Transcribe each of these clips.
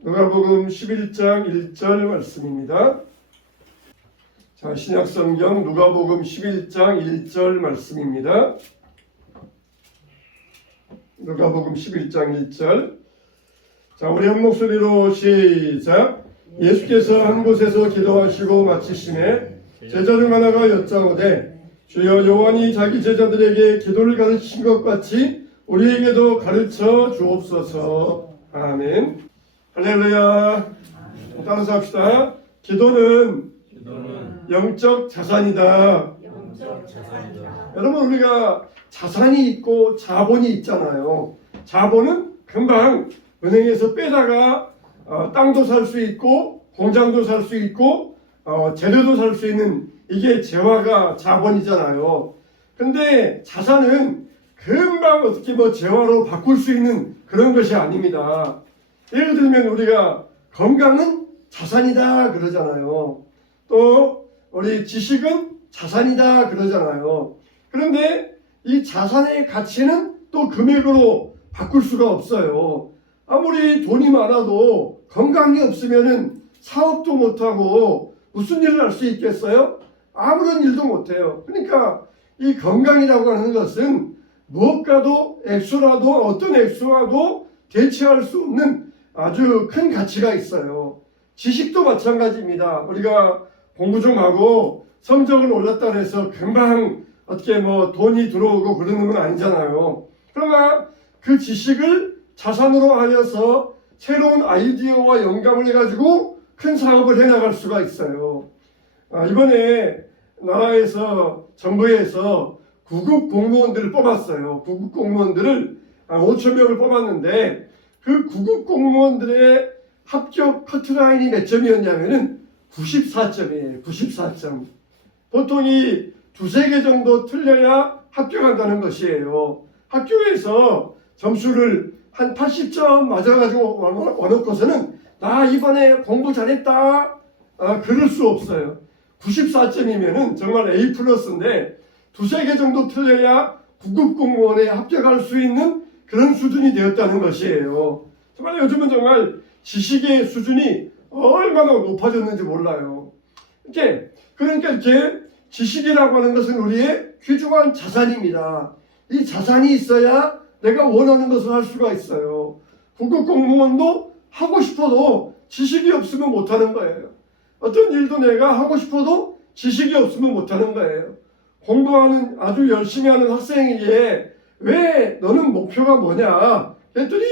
누가복음 11장 1절 말씀입니다. 자, 신약성경 누가복음 11장 1절 말씀입니다. 누가복음 11장 1절. 자, 우리 한 목소리로 시작. 예수께서 한 곳에서 기도하시고 마치심에 제자 중 하나가 여짜오되 주여 요한이 자기 제자들에게 기도를 가르친 것 같이 우리에게도 가르쳐 주옵소서. 아멘. 할렐루야. 따라서 합시다. 기도는 영적 자산이다. 여러분, 우리가 자산이 있고 자본이 있잖아요. 자본은 금방 은행에서 빼다가 땅도 살 수 있고 공장도 살 수 있고 재료도 살 수 있는, 이게 재화가 자본이잖아요. 근데 자산은 금방 어떻게 재화로 바꿀 수 있는 그런 것이 아닙니다. 예를 들면 우리가 건강은 자산이다 그러잖아요. 또 우리 지식은 자산이다 그러잖아요. 그런데 이 자산의 가치는 또 금액으로 바꿀 수가 없어요. 아무리 돈이 많아도 건강이 없으면은 사업도 못하고 무슨 일을 할 수 있겠어요? 아무런 일도 못해요. 그러니까 이 건강이라고 하는 것은 무엇과도 액수라도 어떤 액수와도 대체할 수 없는 아주 큰 가치가 있어요. 지식도 마찬가지입니다. 우리가 공부 좀 하고 성적을 올렸다 해서 금방 어떻게 돈이 들어오고 그러는 건 아니잖아요. 그러나 그 지식을 자산으로 하여서 새로운 아이디어와 영감을 해가지고 큰 사업을 해나갈 수가 있어요. 이번에 나라에서, 정부에서 구급 공무원들을 뽑았어요. 구급 공무원들을 5천 명을 뽑았는데 그 구급 공무원들의 합격 커트라인이 몇 점이었냐면은 94점이에요. 94점. 보통 이 두세 개 정도 틀려야 합격한다는 것이에요. 학교에서 점수를 한 80점 맞아가지고 와놓고서는 나 이번에 공부 잘했다 그럴 수 없어요. 94점이면은 정말 A 플러스인데 두세 개 정도 틀려야 구급 공무원에 합격할 수 있는 그런 수준이 되었다는 것이에요. 정말 요즘은 정말 지식의 수준이 얼마나 높아졌는지 몰라요. 그러니까 이렇게 지식이라고 하는 것은 우리의 귀중한 자산입니다. 이 자산이 있어야 내가 원하는 것을 할 수가 있어요. 구급 공무원도 하고 싶어도 지식이 없으면 못하는 거예요. 어떤 일도 내가 하고 싶어도 지식이 없으면 못하는 거예요. 공부하는 아주 열심히 하는 학생에게 왜 너는 목표가 뭐냐 그랬더니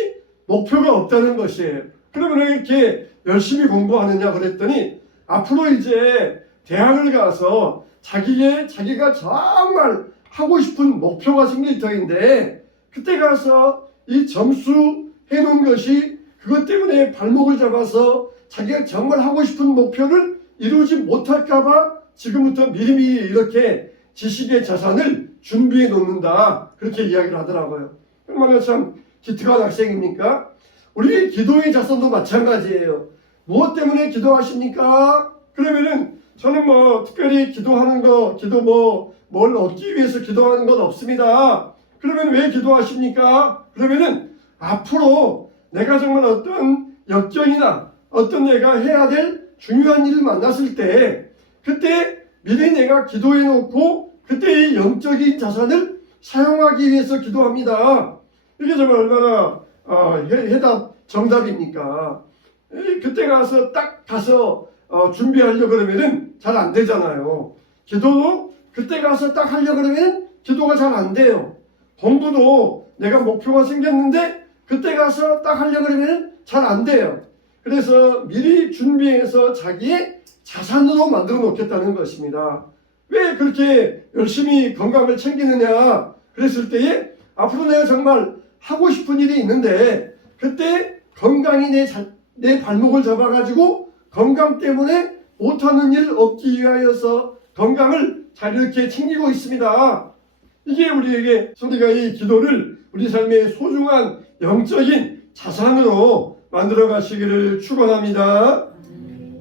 목표가 없다는 것이에요. 그러면 왜 이렇게 열심히 공부하느냐 그랬더니 앞으로 이제 대학을 가서 자기가 정말 하고 싶은 목표가 생길 터인데 그때 가서 이 점수 해놓은 것이 그것 때문에 발목을 잡아서 자기가 정말 하고 싶은 목표를 이루지 못할까봐 지금부터 미리미리 이렇게 지식의 자산을 준비해 놓는다, 그렇게 이야기를 하더라고요. 얼마나 참 기특한 학생입니까? 우리 기도의 자산도 마찬가지예요. 무엇 때문에 기도하십니까? 그러면은 저는 특별히 기도하는 거, 뭘 얻기 위해서 기도하는 건 없습니다. 그러면 왜 기도하십니까? 그러면은 앞으로 내가 정말 어떤 역경이나 어떤 내가 해야 될 중요한 일을 만났을 때 그때 미리 내가 기도해 놓고 그때 이 영적인 자산을 사용하기 위해서 기도합니다. 이게 정말 얼마나 해답 정답입니까? 그때 가서 준비하려고 그러면은 잘 안 되잖아요. 기도도 그때 가서 딱 하려고 그러면 기도가 잘 안 돼요. 공부도 내가 목표가 생겼는데 그때 가서 딱 하려고 그러면 잘 안 돼요. 그래서 미리 준비해서 자기의 자산으로 만들어 놓겠다는 것입니다. 왜 그렇게 열심히 건강을 챙기느냐 그랬을 때에 앞으로 내가 정말 하고 싶은 일이 있는데 그때 건강이 내 발목을 잡아가지고 건강 때문에 못하는 일 없기 위하여서 건강을 잘 이렇게 챙기고 있습니다. 이게 우리에게 우리가 이 기도를 우리 삶의 소중한 영적인 자산으로 만들어 가시기를 축원합니다.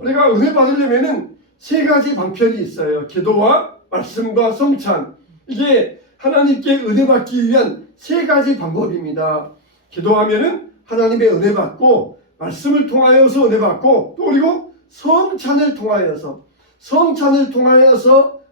우리가 은혜 받으려면은 세 가지 방편이 있어요. 기도와 말씀과 성찬. 이게 하나님께 은혜 받기 위한 세 가지 방법입니다. 기도하면은 하나님의 은혜 받고 말씀을 통하여서 은혜 받고 또 그리고 성찬을 통하여서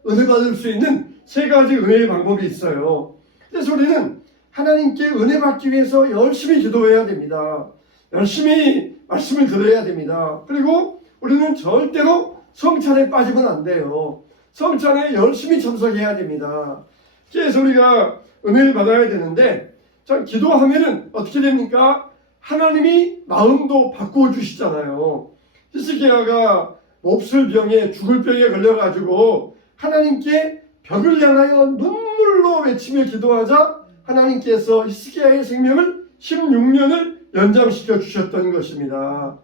은혜 받을 수 있는 세 가지 은혜의 방법이 있어요. 그래서 우리는 하나님께 은혜 받기 위해서 열심히 기도해야 됩니다. 열심히 말씀을 들어야 됩니다. 그리고 우리는 절대로 성찬에 빠지면 안 돼요. 성찬에 열심히 참석해야 됩니다. 그래서 우리가 은혜를 받아야 되는데, 자, 기도하면은 어떻게 됩니까? 하나님이 마음도 바꿔주시잖아요. 히스기야가 몹쓸 병에 죽을 병에 걸려가지고 하나님께 벽을 향하여 눈물로 외치며 기도하자 하나님께서 히스기야의 생명을 16년을 연장시켜 주셨던 것입니다.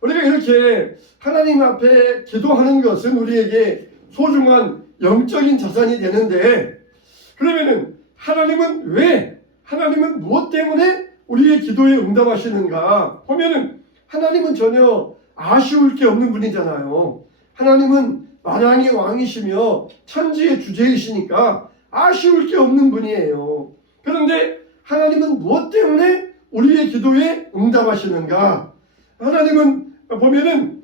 우리가 이렇게 하나님 앞에 기도하는 것은 우리에게 소중한 영적인 자산이 되는데, 그러면은 하나님은 무엇 때문에 우리의 기도에 응답하시는가 보면은 하나님은 전혀 아쉬울 게 없는 분이잖아요. 하나님은 만왕의 왕이시며 천지의 주제이시니까 아쉬울 게 없는 분이에요. 그런데 하나님은 무엇 때문에 우리의 기도에 응답하시는가? 하나님은 보면은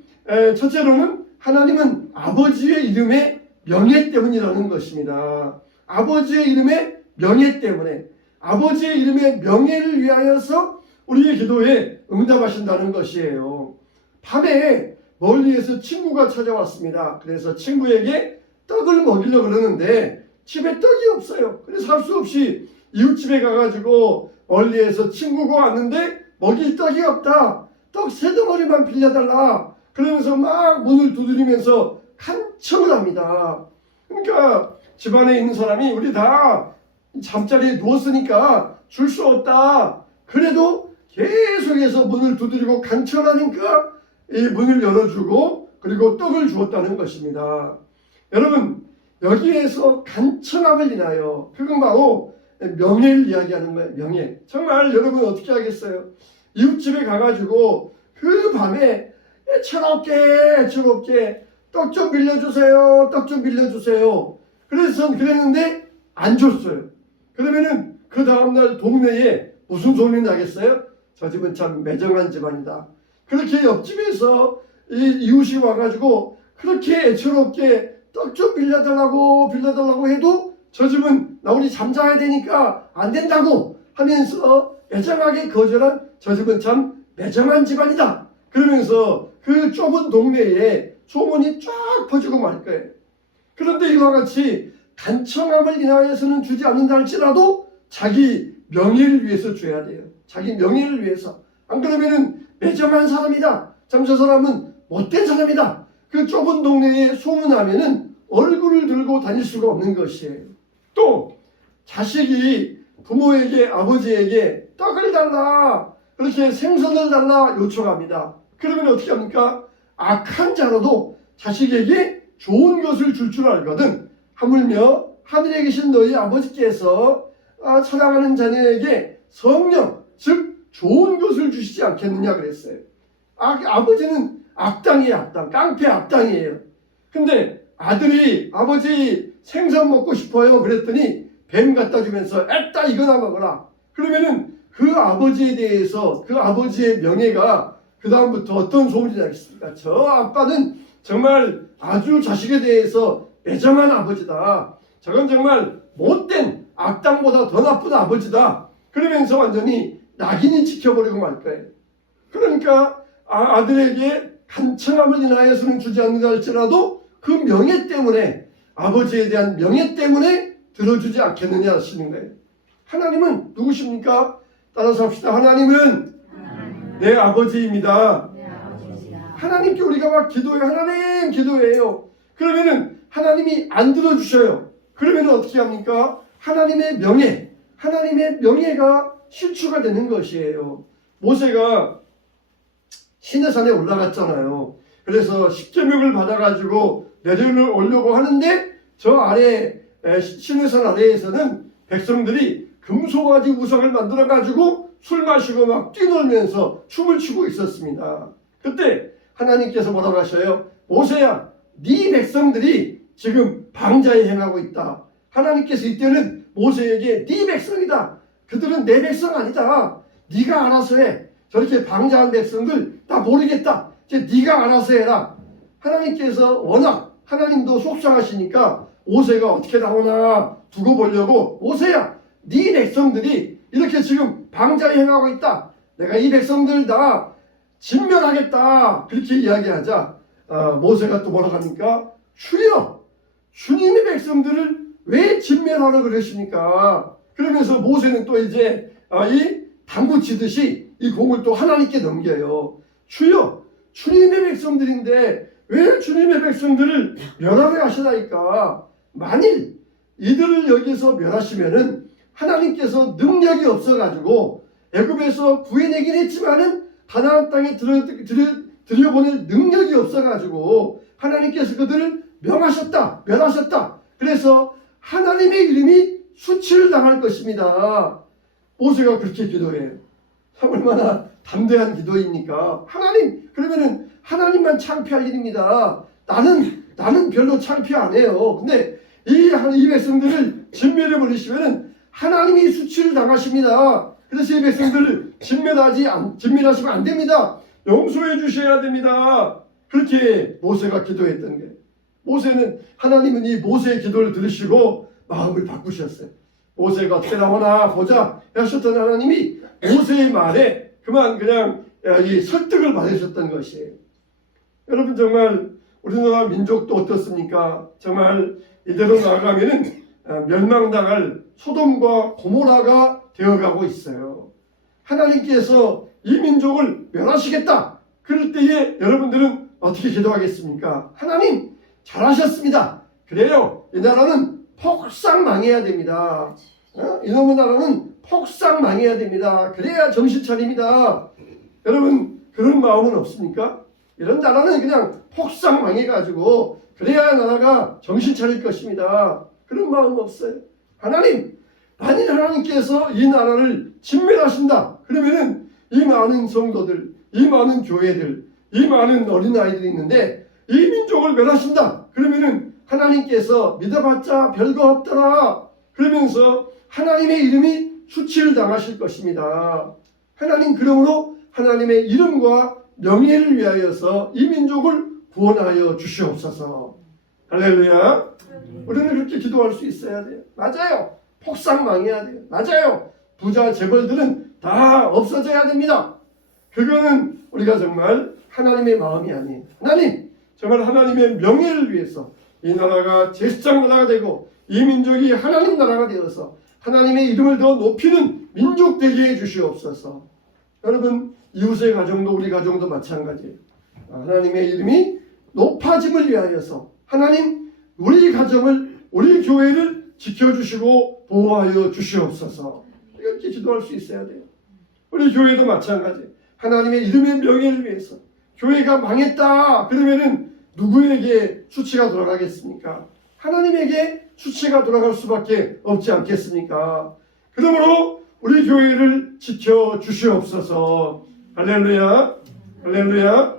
첫째로는 하나님은 아버지의 이름의 명예 때문이라는 것입니다. 아버지의 이름의 명예 때문에, 아버지의 이름의 명예를 위하여서 우리의 기도에 응답하신다는 것이에요. 밤에 멀리에서 친구가 찾아왔습니다. 그래서 친구에게 떡을 먹이려고 그러는데 집에 떡이 없어요. 그래서 할 수 없이 이웃집에 가가지고 멀리에서 친구가 왔는데 먹일 떡이 없다. 떡 3덩어리만 빌려달라. 그러면서 막 문을 두드리면서 간청을 합니다. 그러니까 집안에 있는 사람이 우리 다 잠자리에 누웠으니까 줄 수 없다. 그래도 계속해서 문을 두드리고 간청하니까 이 문을 열어주고 그리고 떡을 주었다는 것입니다. 여러분, 여기에서 간청함을 인하여, 그건 바로 명예를 이야기하는 거예요. 명예. 정말 여러분 어떻게 하겠어요? 이웃집에 가가지고 그 밤에 애처롭게 떡 좀 빌려주세요. 떡 좀 빌려주세요. 그래서 그랬는데 안 줬어요. 그러면은 그 다음날 동네에 무슨 소문이 나겠어요? 저 집은 참 매정한 집안이다. 그렇게 옆집에서 이웃이 와가지고 그렇게 애처롭게 떡 좀 빌려달라고 해도 저 집은 나 우리 잠자야 되니까 안 된다고 하면서 매정하게 거절한 저 집은 참 매정한 집안이다. 그러면서 그 좁은 동네에 소문이 쫙 퍼지고 말 거예요. 그런데 이와 같이 간청함을 인하여서는 주지 않는다 할지라도 자기 명예를 위해서 줘야 돼요. 자기 명예를 위해서. 안 그러면은 매정한 사람이다. 참 저 사람은 못된 사람이다. 그 좁은 동네에 소문하면은 얼굴을 들고 다닐 수가 없는 것이에요. 또 자식이 부모에게, 아버지에게 떡을 달라, 그렇게 생선을 달라 요청합니다. 그러면 어떻게 합니까? 악한 자로도 자식에게 좋은 것을 줄 알거든. 하물며 하늘에 계신 너희 아버지께서 사랑하는 자녀에게 성령, 즉 좋은 것을 주시지 않겠느냐 그랬어요. 아버지는 악당이에요. 악당. 깡패 악당이에요. 근데 아들이 아버지 생선 먹고 싶어요 그랬더니 뱀 갖다 주면서 애따 이거나 먹어라. 그러면은 그 아버지에 대해서, 그 아버지의 명예가 그 다음부터 어떤 소문이 나겠습니까? 저 아빠는 정말 아주 자식에 대해서 매정한 아버지다. 저건 정말 못된 악당보다 더 나쁜 아버지다. 그러면서 완전히 낙인이 찍혀버리고 말 거예요. 그러니까 아들에게 간청함을 인하여서는 주지 않는다 할지라도 그 명예 때문에, 아버지에 대한 명예 때문에 들어주지 않겠느냐 하시는 거예요. 하나님은 누구십니까? 따라서 합시다. 하나님은 내 아버지입니다. 하나님께 우리가 막 기도해요. 하나님 기도해요. 그러면은 하나님이 안 들어주셔요. 그러면 어떻게 합니까? 하나님의 명예가 실추가 되는 것이에요. 모세가 시내산에 올라갔잖아요. 그래서 십계명을 받아가지고 내려오려고 하는데 저 아래 시내산 아래에서는 백성들이 금송아지 우상을 만들어가지고 술 마시고 막 뛰놀면서 춤을 추고 있었습니다. 그때 하나님께서 뭐라고 하셔요? 모세야, 네 백성들이 지금 방자에 행하고 있다. 하나님께서 이때는 모세에게 네 백성이다. 그들은 내 백성 아니다. 네가 알아서 해. 저렇게 방자한 백성들 나 모르겠다. 이제 네가 알아서 해라. 하나님께서 워낙 하나님도 속상하시니까 모세가 어떻게 나오나 두고 보려고 모세야 네 백성들이 이렇게 지금 방자에 행하고 있다. 내가 이 백성들 다 진멸하겠다. 그렇게 이야기하자 모세가 또 뭐라고 합니까? 주여 주님의 백성들을 왜 진멸하러 그러십니까? 그러면서 모세는 또 이제 이 당구 치듯이 이 공을 또 하나님께 넘겨요. 주여 주님의 백성들인데 왜 주님의 백성들을 멸하게 하시나이까? 만일 이들을 여기서 멸하시면은 하나님께서 능력이 없어가지고 애굽에서 구해내긴 했지만은 가나안 땅에 들여보낼 능력이 없어가지고 하나님께서 그들을 멸하셨다. 그래서 하나님의 이름이 수치를 당할 것입니다. 모세가 그렇게 기도해요. 얼마나 담대한 기도입니까? 하나님, 그러면은 하나님만 창피할 일입니다. 나는 별로 창피 안 해요. 근데 이 백성들을 진멸해 버리시면은 하나님이 수치를 당하십니다. 그래서 이 백성들을 진멸하시면 안 됩니다. 용서해 주셔야 됩니다. 그렇게 모세가 기도했던 거예요. 하나님은 이 모세의 기도를 들으시고 마음을 바꾸셨어요. 모세가 어떻게 나오나 보자 하셨던 하나님이 모세의 말에 그냥 이 설득을 받으셨던 것이에요. 여러분 정말 우리나라 민족도 어떻습니까? 정말 이대로 나아가면은 멸망당할 소돔과 고모라가 되어가고 있어요. 하나님께서 이 민족을 멸하시겠다. 그럴 때에 여러분들은 어떻게 기도하겠습니까? 하나님 잘하셨습니다. 그래요. 이 나라는 폭삭 망해야 됩니다. 이놈의 나라는 폭삭 망해야 됩니다. 그래야 정신 차립니다. 여러분 그런 마음은 없습니까? 이런 나라는 그냥 폭삭 망해가지고 그래야 나라가 정신 차릴 것입니다. 그런 마음 없어요. 하나님, 만일 하나님께서 이 나라를 진멸하신다. 그러면은 이 많은 성도들, 이 많은 교회들, 이 많은 어린아이들이 있는데 이 민족을 멸하신다. 그러면은 하나님께서 믿어봤자 별거 없더라. 그러면서 하나님의 이름이 수치를 당하실 것입니다. 하나님 그러므로 하나님의 이름과 명예를 위하여서 이 민족을 구원하여 주시옵소서. 할렐루야. 우리는 그렇게 기도할 수 있어야 돼요. 맞아요. 폭삭 망해야 돼요. 맞아요. 부자 재벌들은 다 없어져야 됩니다. 그거는 우리가 정말 하나님의 마음이 아니에요. 하나님, 정말 하나님의 명예를 위해서 이 나라가 제사장 나라가 되고 이 민족이 하나님 나라가 되어서 하나님의 이름을 더 높이는 민족 되게 해 주시옵소서. 여러분 이웃의 가정도 우리 가정도 마찬가지예요. 하나님의 이름이 높아짐을 위하여서 하나님 우리 가정을 우리 교회를 지켜주시고 보호하여 주시옵소서. 이렇게 기도할 수 있어야 돼요. 우리 교회도 마찬가지예요. 하나님의 이름의 명예를 위해서 교회가 망했다 그러면은 누구에게 수치가 돌아가겠습니까? 하나님에게 수치가 돌아갈 수밖에 없지 않겠습니까? 그러므로 우리 교회를 지켜 주시옵소서. 할렐루야. 할렐루야.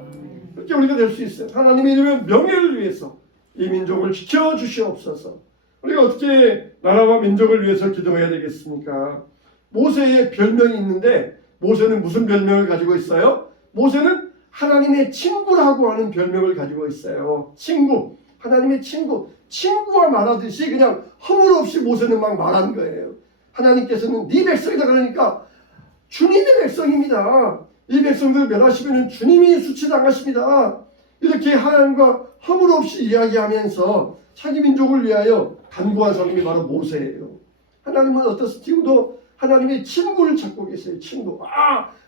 그렇게 우리가 될 수 있어요. 하나님의 이름의 명예를 위해서 이 민족을 지켜 주시옵소서. 우리가 어떻게 나라와 민족을 위해서 기도해야 되겠습니까? 모세의 별명이 있는데 모세는 무슨 별명을 가지고 있어요? 모세는 하나님의 친구라고 하는 별명을 가지고 있어요. 친구. 하나님의 친구. 친구와 말하듯이 그냥 허물없이 모세는 막 말한 거예요. 하나님께서는 네 백성이다 그러니까 주님의 백성입니다. 이 백성들 멸하시면 주님이 수치당하십니다. 이렇게 하나님과 허물없이 이야기하면서 자기 민족을 위하여 간구한 사람이 바로 모세예요. 하나님은 어떻습니까? 지금도 하나님의 친구를 찾고 계세요. 친구.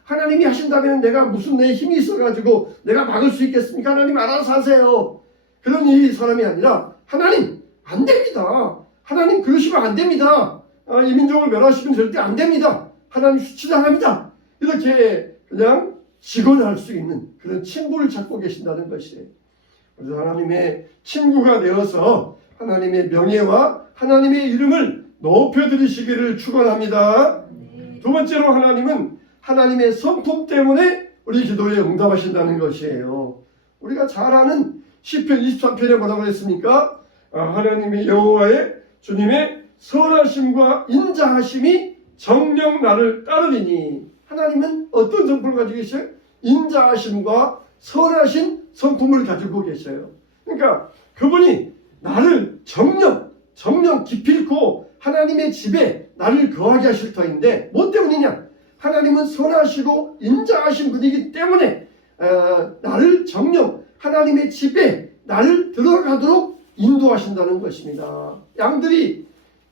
하나님이 하신다면 내가 무슨 내 힘이 있어가지고 내가 막을 수 있겠습니까? 하나님 알아서 하세요. 그런 이 사람이 아니라 하나님 안 됩니다. 하나님 그러시면 안 됩니다. 이 민족을 멸하시면 절대 안 됩니다. 하나님 수치당합니다. 이렇게 그냥 직언할 수 있는 그런 친구를 찾고 계신다는 것이에요. 그래서 하나님의 친구가 되어서 하나님의 명예와 하나님의 이름을 높여드리시기를 축원합니다. 두 번째로 하나님은 하나님의 성품 때문에 우리 기도에 응답하신다는 것이에요. 우리가 잘 아는 시편 23편에 뭐라고 했습니까? 하나님의 여호와의 주님의 선하심과 인자하심이 정녕 나를 따르리니 하나님은 어떤 성품을 가지고 계셔요? 인자하심과 선하신 성품을 가지고 계셔요. 그러니까 그분이 나를 정령 기필코 하나님의 집에 나를 거하게 하실 터인데 뭐 때문이냐? 하나님은 선하시고 인자하신 분이기 때문에 나를 정령 하나님의 집에 나를 들어가도록 인도하신다는 것입니다. 양들이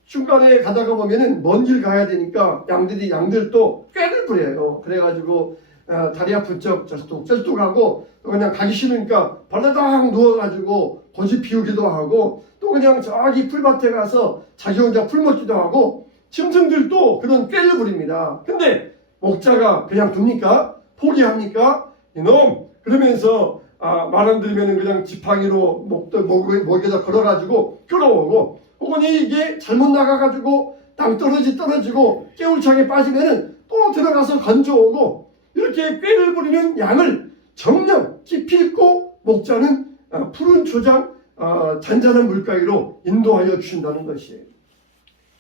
중간에 가다가 보면은 먼 길 가야 되니까 양들도 꾀를 부려요. 그래가지고 다리 아픈 척 쩔뚝하고 또 그냥 가기 싫으니까 발라당 누워가지고 고집 피우기도 하고 또 그냥 저기 풀밭에 가서 자기 혼자 풀 먹기도 하고 짐승들도 그런 꾀를 부립니다. 근데 목자가 그냥 둡니까? 포기합니까? 이놈! 그러면서 말 안 들으면 그냥 지팡이로 목에다 걸어가지고 끌어오고 혹은 이게 잘못 나가가지고 땅 떨어지고 깨울창에 빠지면은 또 들어가서 건져오고 이렇게 꾀를 부리는 양을 정령 기필코 목자는 푸른 초장 잔잔한 물가위로 인도하여 주신다는 것이에요.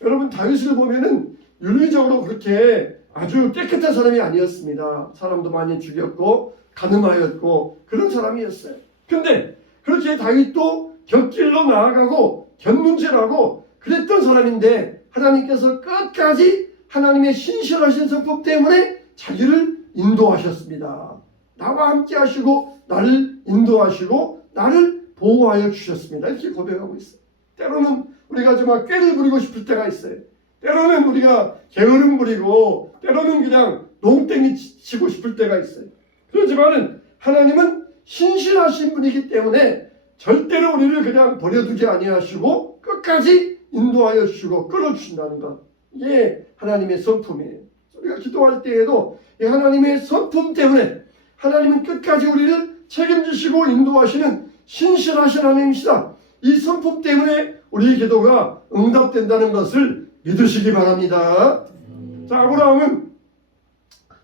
여러분 다윗을 보면은 윤리적으로 그렇게 아주 깨끗한 사람이 아니었습니다. 사람도 많이 죽였고 가늠하였고 그런 사람이었어요. 근데 그렇게 다윗도 곁길로 나아가고 견문질하고 그랬던 사람인데 하나님께서 끝까지 하나님의 신실하신 성품 때문에 자기를 인도하셨습니다. 나와 함께 하시고 나를 인도하시고 나를 보호하여 주셨습니다. 이렇게 고백하고 있어요. 때로는 우리가 정말 꾀를 부리고 싶을 때가 있어요. 때로는 우리가 게으름 부리고 때로는 그냥 농땡이 치고 싶을 때가 있어요. 그렇지만은 하나님은 신실하신 분이기 때문에 절대로 우리를 그냥 버려두지 아니하시고 끝까지 인도하여 주시고 끌어주신다는 것. 이게 하나님의 성품이에요. 우리가 기도할 때에도 이 하나님의 성품 때문에 하나님은 끝까지 우리를 책임지시고 인도하시는 신실하신 하나님이시다. 이 성품 때문에 우리의 기도가 응답된다는 것을 믿으시기 바랍니다. 자, 아브라함은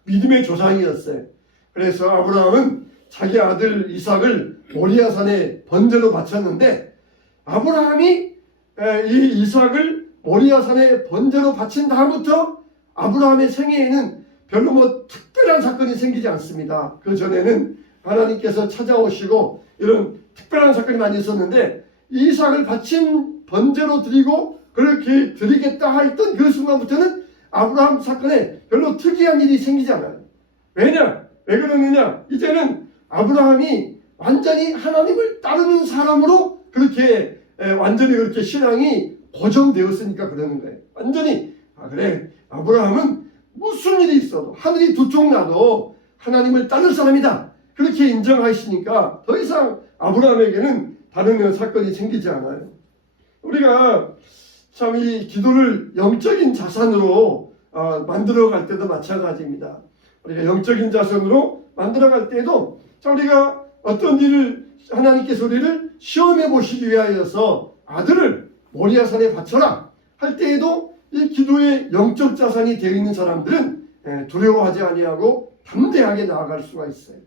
믿음의 조상이었어요. 그래서 아브라함은 자기 아들 이삭을 모리아산에 번제로 바쳤는데 아브라함이 이 이삭을 모리아산에 번제로 바친 다음부터 아브라함의 생애에는 별로 뭐 특별한 사건이 생기지 않습니다. 그 전에는 하나님께서 찾아오시고 이런 특별한 사건이 많이 있었는데 이삭을 바친 번제로 드리고 그렇게 드리겠다 했던 그 순간부터는 아브라함 사건에 별로 특이한 일이 생기지 않아요. 왜냐? 왜 그러느냐? 이제는 아브라함이 완전히 하나님을 따르는 사람으로 그렇게 완전히 그렇게 신앙이 고정되었으니까 그러는 거예요. 완전히 그래 아브라함은 무슨 일이 있어도 하늘이 두 쪽 나도 하나님을 따를 사람이다. 그렇게 인정하시니까 더 이상 아브라함에게는 다른 사건이 생기지 않아요. 우리가 참 이 기도를 영적인 자산으로 만들어갈 때도 마찬가지입니다. 우리가 영적인 자산으로 만들어갈 때도 자 우리가 어떤 일을 하나님께서 우리를 시험해 보시기 위하여서 아들을 모리아산에 바쳐라 할 때에도 이 기도의 영적 자산이 되어 있는 사람들은 두려워하지 아니하고 담대하게 나아갈 수가 있어요.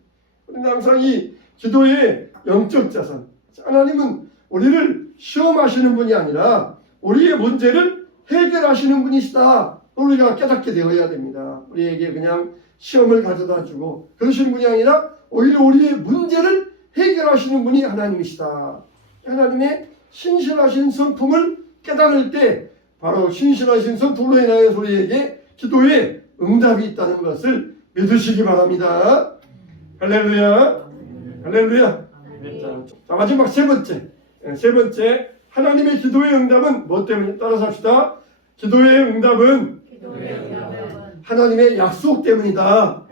우리는 항상 이 기도의 영적 자산, 하나님은 우리를 시험하시는 분이 아니라 우리의 문제를 해결하시는 분이시다. 우리가 깨닫게 되어야 됩니다. 우리에게 그냥 시험을 가져다 주고 그러시는 분이 아니라 오히려 우리의 문제를 해결하시는 분이 하나님이시다. 하나님의 신실하신 성품을 깨달을 때 바로 신실하신 성품으로 인하여 우리에게 기도에 응답이 있다는 것을 믿으시기 바랍니다. 할렐루야. 할렐루야. 자, 마지막 세 번째 하나님의 기도의 응답은 뭐 때문에 따라서 합시다. 기도의 응답은 하나님의 약속 때문이다.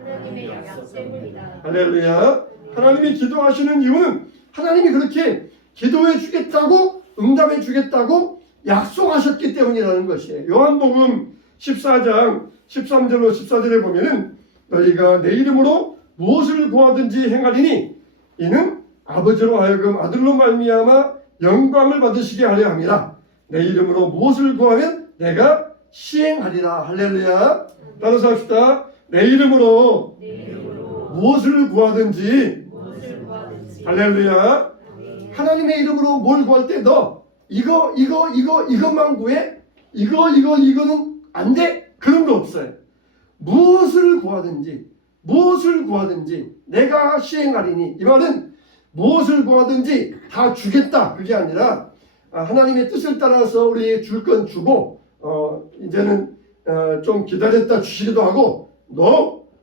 할렐루야. 하나님이 기도하시는 이유는 하나님이 그렇게 기도해 주겠다고 응답해 주겠다고 약속하셨기 때문이라는 것이에요. 요한복음 14장 13절로 14절에 보면은 너희가 내 이름으로 무엇을 구하든지 행하리니 이는 아버지로 하여금 아들로 말미암아 영광을 받으시게 하려 함이라. 내 이름으로 무엇을 구하면 내가 시행하리라. 할렐루야. 따라서 합시다. 내 이름으로 무엇을 구하든지 할렐루야. 하나님의 이름으로 뭘 구할 때 너 이것만 구해? 이거는 안 돼? 그런 거 없어요. 무엇을 구하든지 내가 시행하리니, 이 말은 무엇을 구하든지 다 주겠다, 그게 아니라 하나님의 뜻을 따라서 우리 줄 건 주고 이제는 좀 기다렸다 주시기도 하고,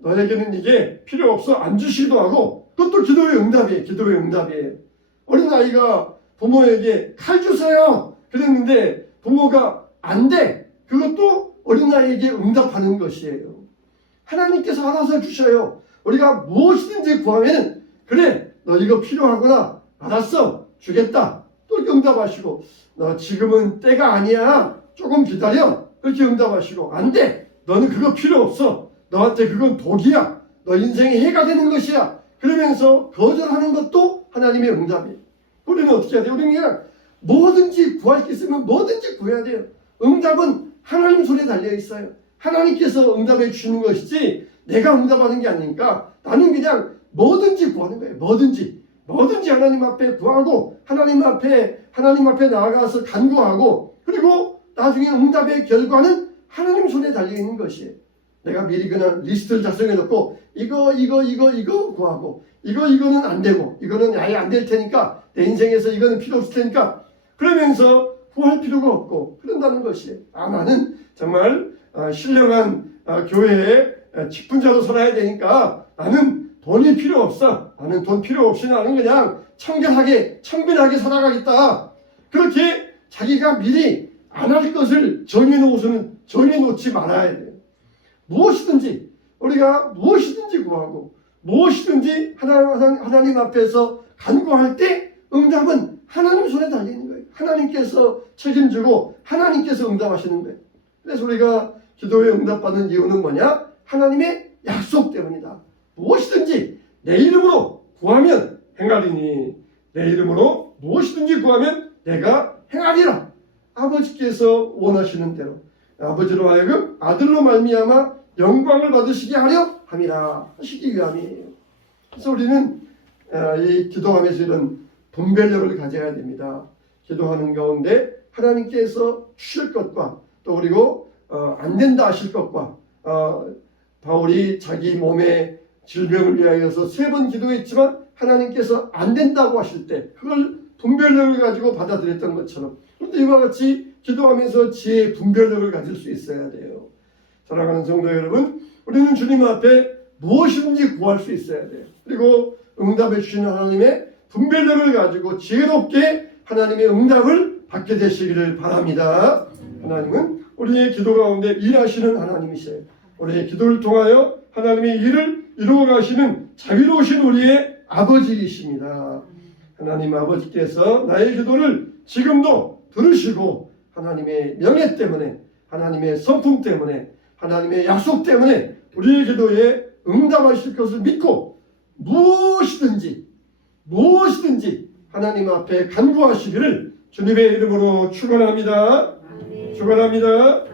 너에게는 이게 필요 없어 안 주시기도 하고, 그것도 기도의 응답이에요. 어린아이가 부모에게 칼 주세요 그랬는데 부모가 안 돼, 그것도 어린아이에게 응답하는 것이에요. 하나님께서 알아서 주셔요. 우리가 무엇이든지 구하면, 그래 너 이거 필요하구나, 알았어 주겠다, 또 이렇게 응답하시고, 너 지금은 때가 아니야 조금 기다려, 그렇게 응답하시고, 안 돼 너는 그거 필요 없어, 너한테 그건 독이야, 너 인생에 해가 되는 것이야, 그러면서 거절하는 것도 하나님의 응답이에요. 우리는 어떻게 해야 돼요? 우리는 그냥 뭐든지 구할 게 있으면 뭐든지 구해야 돼요. 응답은 하나님 손에 달려 있어요. 하나님께서 응답해 주시는 것이지 내가 응답하는 게 아니니까, 나는 그냥 뭐든지 구하는 거예요. 뭐든지 하나님 앞에 구하고, 하나님 앞에 나아가서 간구하고, 그리고 나중에 응답의 결과는 하나님 손에 달려 있는 것이에요. 내가 미리 그냥 리스트를 작성해 놓고 이거 구하고, 이거는 안 되고, 이거는 아예 안 될 테니까, 내 인생에서 이거는 필요 없을 테니까, 그러면서 구할 필요가 없고 그런다는 것이에요. 나는 정말 신령한 교회에 직분자로 살아야 되니까 나는 돈이 필요 없어, 나는 돈 필요 없이 나는 그냥 청결하게 살아가겠다, 그렇게 자기가 미리 안 할 것을 정해놓지 말아야 돼요. 우리가 무엇이든지 구하고, 무엇이든지 하나님 앞에서 간구할 때 응답은 하나님 손에 달리는 거예요. 하나님께서 책임지고 하나님께서 응답하시는 거예요. 그래서 우리가 기도에 응답받는 이유는 뭐냐? 하나님의 약속 때문이다. 무엇이든지 내 이름으로 구하면 행하리니, 내 이름으로 무엇이든지 구하면 내가 행하리라. 아버지께서 원하시는 대로, 아버지로 하여금 아들로 말미암아 영광을 받으시게 하려 함이라 하시기 위함이에요. 그래서 우리는 이 기도하면서 이런 분별력을 가져야 됩니다. 기도하는 가운데 하나님께서 주실 것과, 또 그리고 안 된다 하실 것과, 바울이 자기 몸의 질병을 위하여서 3번 기도했지만 하나님께서 안 된다고 하실 때 그걸 분별력을 가지고 받아들였던 것처럼, 그런데 이와 같이 기도하면서 지혜의 분별력을 가질 수 있어야 돼요. 사랑하는 성도 여러분, 우리는 주님 앞에 무엇이든지 구할 수 있어야 돼요. 그리고 응답해 주시는 하나님의 분별력을 가지고 지혜롭게 하나님의 응답을 받게 되시기를 바랍니다. 하나님은 우리의 기도 가운데 일하시는 하나님이세요. 우리의 기도를 통하여 하나님의 일을 이루어 가시는 자비로우신 우리의 아버지이십니다. 하나님 아버지께서 나의 기도를 지금도 들으시고, 하나님의 명예 때문에, 하나님의 성품 때문에, 하나님의 약속 때문에 우리의 기도에 응답하실 것을 믿고 무엇이든지 하나님 앞에 간구하시기를 주님의 이름으로 축원합니다. 축원합니다.